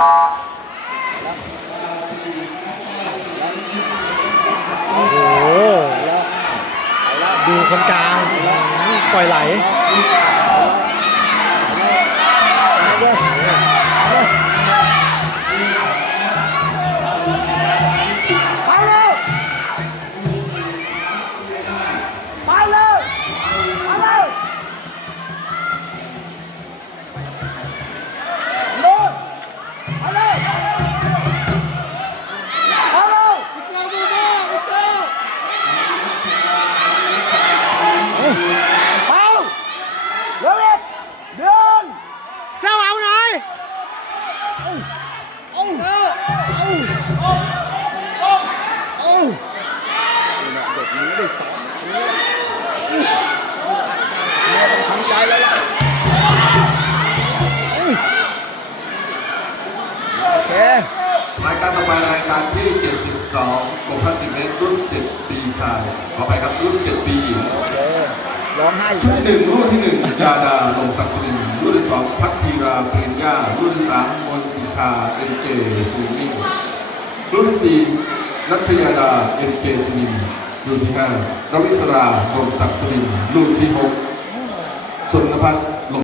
โอ้โหดูคนกลางปล่อยไหลเซลเอาหน่อยเด็กนี้ไม่ได้สอนเนี่ยต้องทำใจแล้วล่ะโอเครายการต่อไปรายการที่ 72 กบ50 เมตรรุ่น 7 ปีชายขอไปครับรุ่น 7 ปีหญิงโอเคร้องไห้ชุดที่ 1 รุ่นที่ 1 ยาดาลงศักดิ์สินรุ่นที่ 2 พัทธีราเปริญญารุ่นที่ 3 มนศิชาเอ็นเจสวิมมิ่งรุ่นที่ 4 นัชยาดาเอ็นเจสวิมรุ่นที่ 5 รวิศราลงศักดิ์สินรุ่นที่ 6 สุนทรพัฒน์